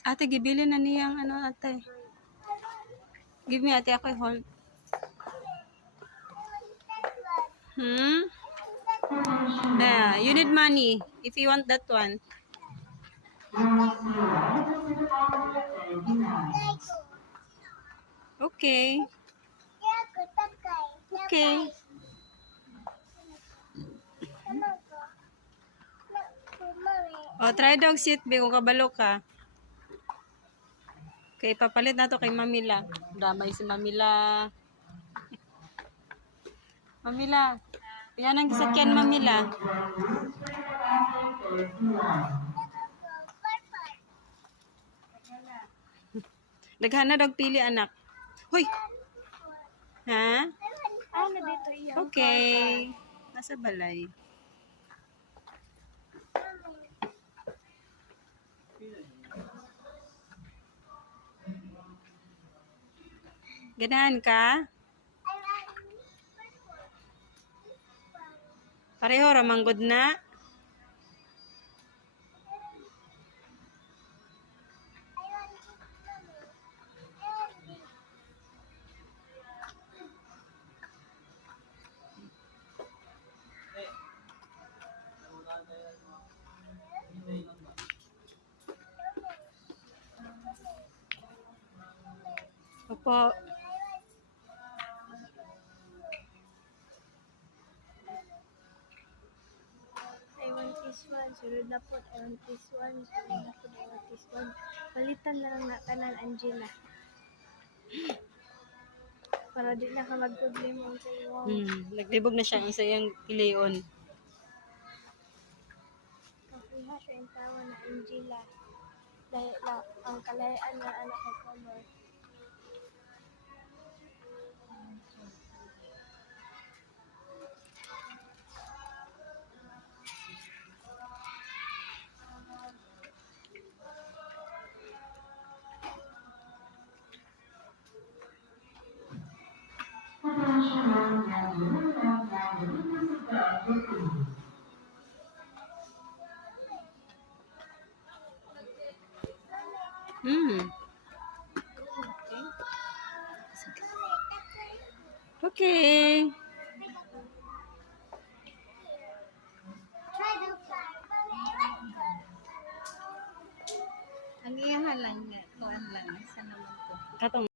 Ate, gibili na niyang ano, ate. Give me, ate, ako hold. Nah, you need money if you want that one. Okay. Okay. Oh, try dog sit be kung kabalo ka. Okay, papalit na to kay Mamila. Damay si Mamila. Mamila. Yan ang sasakyan, Mamila. Daghana dog pili, anak. Hoy! Ha? Okay. Nasa balay. Ganahan ka? Pareho ramanggod na. Opo. I want this one. Sunod na po. I want this one. Sunod na po. I want this one. Palitan na lang na tanan, Angela. Para di na ka mag-problema sa iyo. Nagdibog na siya ang sayang pilion. Kapiha siya yung tawa na Angela. Dahil lang ang kalayaan na anak ko color. Okay. Ang iyahan lang nga. Kuan lang. Isa naman po. Katong